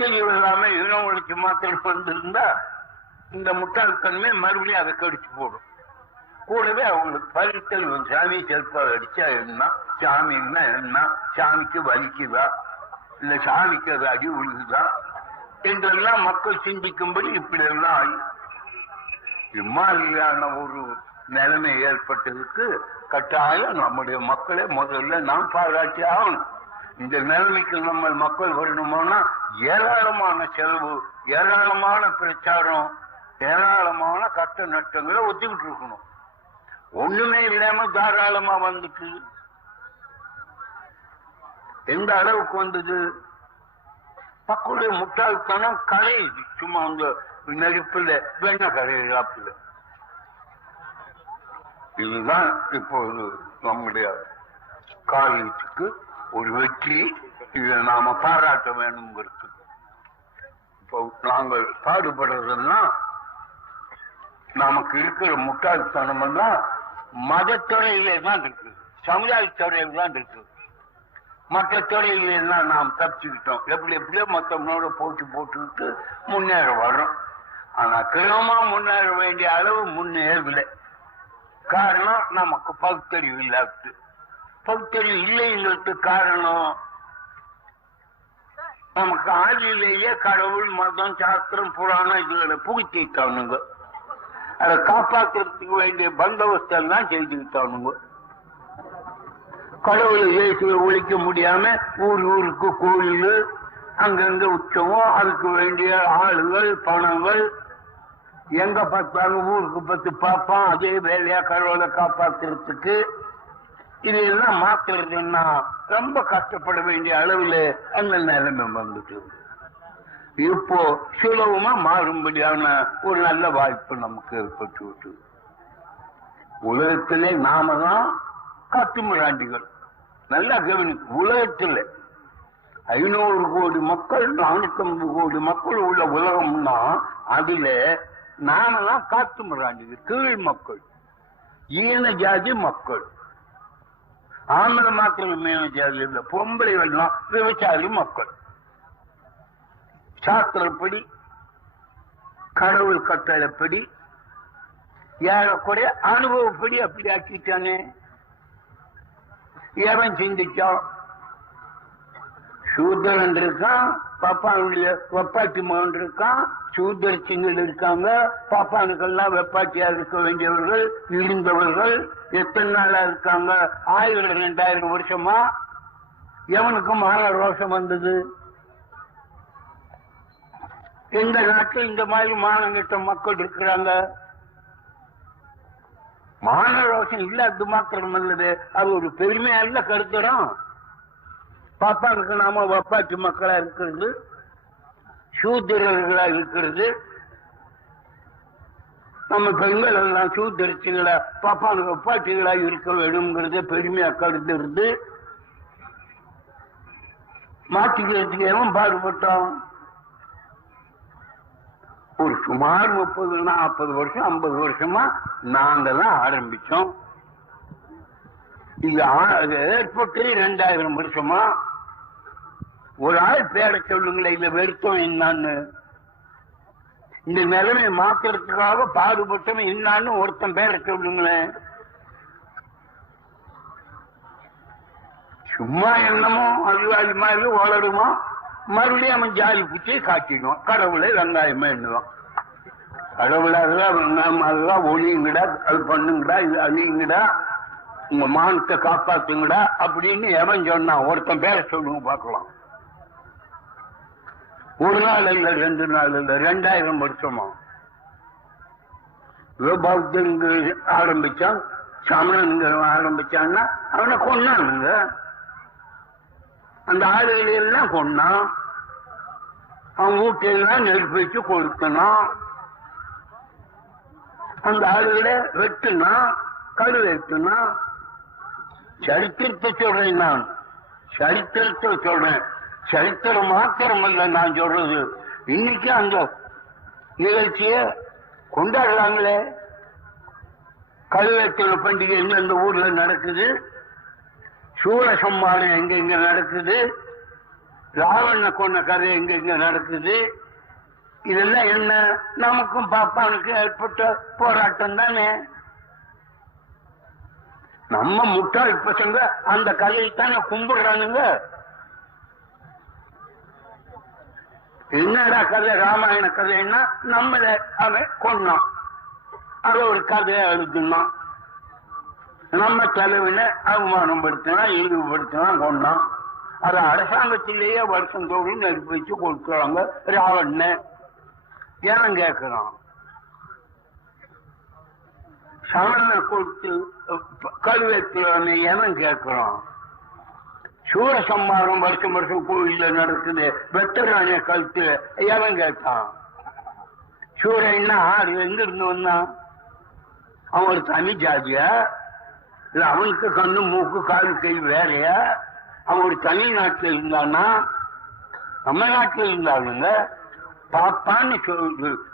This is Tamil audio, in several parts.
பகுத்தறிவு இல்லாம இன உழைச்சி மாத்திரம் வந்திருந்தா இந்த முட்டாள்தன்மை மறுபடியும் அதை கடிச்சு போடும். கூடவே அவங்களுக்கு பரித்தறிவு, சாமி செல்பால் அடிச்சா என்ன, சாமின்னா என்ன, சாமிக்கு வலிக்குதா இல்ல சாமிக்கு அது அடி உழுகுதா என்றெல்லாம் மக்கள் சிந்திக்கும்படி இப்படி எல்லாம் இம்மாதிரியான ஒரு நிலைமை ஏற்பட்டதுக்கு கட்டாயம் நம்முடைய மக்களை முதல்ல நாம் பாராட்டி ஆகணும். இந்த நிலைமைக்கு நம்ம மக்கள் வரணுமோனா ஏராளமான செலவு, ஏராளமான பிரச்சாரம், ஏராளமான கட்ட நட்டங்களை ஒத்துக்கிட்டு இருக்கணும். ஒண்ணுமே இல்லாம தாராளமா வந்துட்டு எந்த அளவுக்கு வந்தது? மக்களுடைய முட்டாள்தனம் கரையுது. சும்மா அந்த நெருப்புல வெண்ண கரையிறாப்புல. இதுதான் இப்போது நம்முடைய காரியத்துக்கு ஒரு வெற்றி. இதை நாம பாராட்ட வேணுங்கிறது. இப்போ நாங்கள் பாடுபடுறதுன்னா நமக்கு இருக்கிற முட்டாள்தனம் எல்லாம் மதத்துறையிலே தான் இருக்குது, சமுதாயத்துறையில தான் இருக்குது. மற்ற துறையிலாம் நாம் தப்பிச்சுக்கிட்டோம். எப்படியோ மற்றவங்களோட போட்டுக்கிட்டு முன்னேற வர்றோம். ஆனா கிரமமா முன்னேற வேண்டிய அளவு முன்னேறவில்லை. காரணம் நமக்கு பகுத்தறிவு இல்லாது. பகுத்தறிவு இல்லைங்கிறதுக்கு காரணம் நமக்கு ஆதியிலேயே கடவுள், மதம், சாஸ்திரம், புராணம் இதுகளை புகுத்திட்டானுங்க. அதை காப்பாற்றுறதுக்கு வேண்டிய பந்தோபஸ்தம் தான் செய்துக்கிட்டானுங்க. கடவுளை இயேசுவை ஒழிக்க முடியாம ஊருக்கு கோயில், அங்கங்க உற்சவம், அதுக்கு வேண்டிய ஆளுகள், பணங்கள், எங்க பார்த்தாலும் ஊருக்கு பத்து பார்ப்பான். அதே வேலையா கடவுளை காப்பாற்றுறதுக்கு இதெல்லாம் மாத்துறதுன்னா ரொம்ப கஷ்டப்பட வேண்டிய அளவுல அந்த நிலைமை வந்துட்டு இப்போ சுலபமா மாறும்படியான ஒரு நல்ல வாய்ப்பு நமக்கு ஏற்பட்டு விட்டு. உலகத்திலே நாம தான் காட்டுமிராண்டிகள். நல்லா கவனி, உலகத்தில் 500 கோடி மக்கள், 450 கோடி மக்கள் உள்ள உலகம்னா அதுல நாம தான் காட்டுமிராண்டிகள், கீழ் மக்கள், ஈன ஜாதி மக்கள். ஆம்பளை மாத்திரம் மீன ஜாதி இல்லை, பொம்பளைகள்லாம் விவசாயி மக்கள். சாஸ்திரப்படி, கடவுள் கட்டளைப்படி, ஏறக்குறைய அனுபவப்படி அப்படி ஆக்கிட்டானே. எவன் சிந்திச்சான்? சூத்திரன் இருக்கான், பாப்பானுடைய வெப்பாட்டி மகன் இருக்கான், சூத்திர சிங்கள் இருக்காங்க. பாப்பானுக்கெல்லாம் வெப்பாட்டியா இருக்க வேண்டியவர்கள் இருந்தவர்கள் எத்தனை நாளா இருக்காங்க? 1000-2000 வருஷமா. எவனுக்கும் மான ரோஷம் வந்தது? எந்த நாட்டில் இந்த மாதிரி மானங்கிட்ட மக்கள் இருக்கிறாங்க? மான ரோஷம் இல்லாது மாத்திரம் அல்லது அது ஒரு பெருமை அல்ல கருத்துறோம். பாப்பாவுக்கு நாம வப்பாட்டி மக்களா இருக்கிறது, சூத்திரர்களா இருக்கிறது. நம்ம பெண்கள் எல்லாம் சூத்திரச்சிகளா, பாப்பானுக்கு வப்பாட்டிகளா இருக்க வேணுங்கிறத பெருமையா கருத்துறது. மாற்றிக்கிறதுக்கு எவன் பாடுபட்டோம்? ஒரு சுமார் 30-40 வருஷம் 50 வருஷமா நாங்க தான் ஆரம்பிச்சோம். இது ஏற்பட்டு 2000 வருஷமா. ஒரு ஆள் பேரை சொல்லுங்களேன், இல்ல வெறுத்தம் என்னான்னு. இந்த நிலைமையை மாத்துறதுக்காக பாடுபட்டோம் என்னான்னு ஒருத்தன் பேரை சொல்லுங்களேன். சும்மா என்னமோ அறிவாளி மாதிரி வளருமா, மறுபடியும் அவன் ஜாலி பூச்சியை காட்டிடுவான். கடவுளை வெங்காயமா எண்ணுவான். கடவுளை அதெல்லாம் ஒளியுங்கடா, அது பண்ணுங்கடா, இது அழியுங்கடா, உங்க மானத்தை காப்பாத்துங்கடா அப்படின்னு எவன் சொன்னான்? ஒருத்தன் பேரை சொல்லுங்க பார்க்கலாம். ஒரு நாள் இல்ல, 2 நாள் இல்ல, 2000 வருஷமா. பௌத்தங்க ஆரம்பிச்சான், சமணங்க ஆரம்பிச்சான்னா அவனை கொன்னானுங்க. அந்த ஆளுகளை எல்லாம் கொன்னான். அவன் வீட்டையெல்லாம் நெருப்பு வச்சு கொளுத்தனான். அந்த ஆளுகளை வெட்டுனா, கருவேற்றுனா. சரித்திரத்தை சொல்றேன் நான், சரித்திரத்தை சொல்றேன். சரித்திரம் மாத்திரம் அல்ல நான் சொல்றது. இன்னைக்கு அந்த நிகழ்ச்சிய கொண்டாடுறாங்களே. கருவேற்றுற பண்டிகை எந்தெந்த ஊர்ல நடக்குது, சூழசம்மானம் எங்க நடக்குது, ராவண கொண்ட கதை எங்க எங்க நடக்குது. இதெல்லாம் என்ன? நமக்கும் பாப்பானுக்கும் ஏற்பட்ட போராட்டம் தானே. நம்ம முட்டாள் பசங்க அந்த கதையைத்தானே கும்பிடுறானுங்க. என்னடா கதை? ராமாயண கதைன்னா நம்மள அவன் கொண்டான், அத ஒரு கதையை எழுதுனான், நம்ம தலைவனை அவமானம் படுத்தினான், இழிவுபடுத்தினான், கொண்டான். அது அரசாங்கத்திலேயே வருஷந்தோறும் நெருப்பு வச்சு கொடுக்குறாங்க ராவண. ஏன் கேட்கிறான்? சமண கொடுத்து கல்வெட்டு ஏன் கேட்கிறோம்? சூரசம்மாரம் வருஷம் வருஷம் கோயில நடக்குது, வெட்டராணிய கழுத்து ஏன் கேட்டான்? சூரன்னா ஆறு எங்க இருந்து வந்தான்? அவன் ஒரு தனி ஜாதியா? இல்ல அவனுக்கு கண்ணு மூக்கு காலு கை வேறையா? அவன் ஒரு தனி நாட்டில் இருந்தானா? நம்ம நாட்டில் இருந்தாலுங்க பாப்பான்னு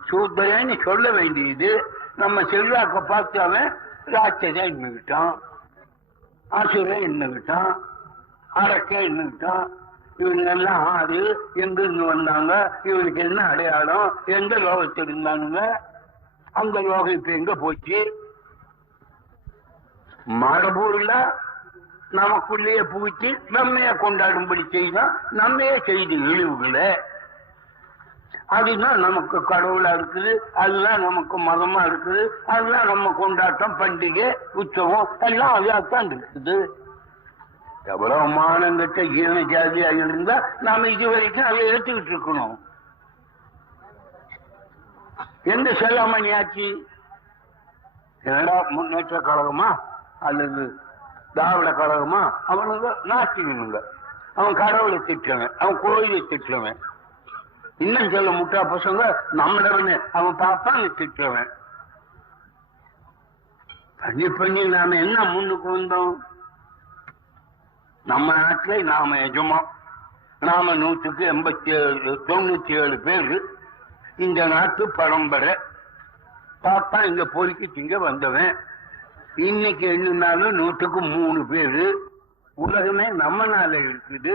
சூத்திரன்னு சொல்ல வேண்டியது. நம்ம செல்வாக்க பார்த்து அவன் ராட்சதன் என்னகிட்டான், ஆசுரன் என்னகிட்டான், அரக்க என்னகிட்டான். இவங்க எல்லாம் ஆறு எங்க இருந்து வந்தாங்க, இவனுக்கு என்ன அடையாளம், எந்த லோகத்தில் இருந்தானுங்க, அந்த லோகம் இப்ப எங்க போச்சு? மரபூர்ல நமக்குள்ளேயே புகுத்தி நம்மைய கொண்டாடும்படி செய்தான், நம்மையே செய்து இழிவுகளை. அதுதான் நமக்கு கடவுளா இருக்குது, அதுதான் நமக்கு மதமா இருக்குது, அதுதான் நம்ம கொண்டாட்டம், பண்டிகை, உற்சவம் எல்லாம் அதான் இருக்குது. எவ்வளவு மானங்கட்ட ஈன ஜாதியா இருந்தா நாம இது வரைக்கும் அதை எடுத்துக்கிட்டு இருக்கணும். எந்த செல்லாமணி ஆட்சி? என்னடா முன்னேற்ற கழகமா அல்லது திராவிட கழகமா? அவனுங்க நாட்டினுங்க. அவன் கடவுளை திட்டுறவன், அவன் கோயிலை திட்டுறவன். இன்னும் சொல்ல முட்டா பசங்க நம்மளவனு அவன் பாப்பான்னு திட்டுறவன். பண்ணி பண்ணி நாம என்ன முன்னுக்கு வந்தோம்? நம்ம நாட்டில நாம எஜமான். நாம 197 பேரு இந்த நாட்டு பரம்பரை. பாப்பா இங்க பொறுக்கி திங்க வந்தவன். இன்னைக்கு எண்ணினாலும் 100க்கு 3 பேரு. உலகமே நம்ம நாள இருக்குது.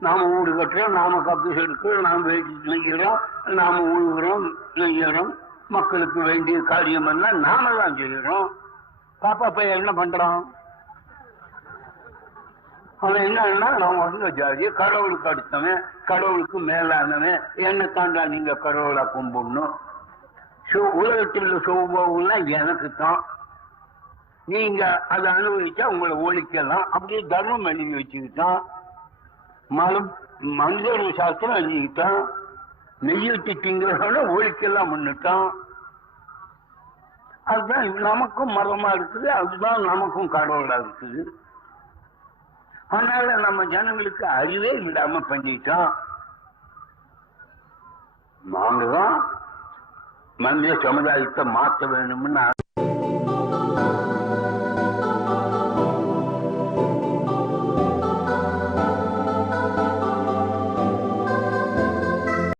நாம வீடு கட்டுறோம், நாம கப்பு எடுக்கிறோம், நாம வேட்டி நெய்கிறோம், நாம உழுகிறோம், நெய்கிறோம். மக்களுக்கு வேண்டிய காரியம் எல்லாம் நாம தான் செய்கிறோம். பாப்பா பையன் என்ன பண்றான்? அவன் என்னன்னா நான் வந்து ஜாதி, கடவுளுக்கு அடுத்தவன், கடவுளுக்கு மேலானவன், என்ன தாண்டா நீங்க கடவுளா கும்பிடணும். உலகத்தில் சோபம்லாம் எனக்கு தான், நீங்க அதை அனுபவிச்சா உங்களை ஒழிக்கலாம். அப்படியே தர்மம் எழுதி வச்சுக்கிட்டான், மனிதர் சாஸ்திரம் எழுதிக்கிட்டான், நெய்யூட்டி திங்கிறதோட ஒழிக்கெல்லாம் முன்னிட்டான். அதுதான் நமக்கும் மதமா இருக்குது, அதுதான் நமக்கும் கடவுளா இருக்குது. அதனால நம்ம ஜனங்களுக்கு அறிவே விடாம பண்ணிட்டோம். நாங்கதான் மனித சமுதாயத்தை மாற்ற வேணும்னு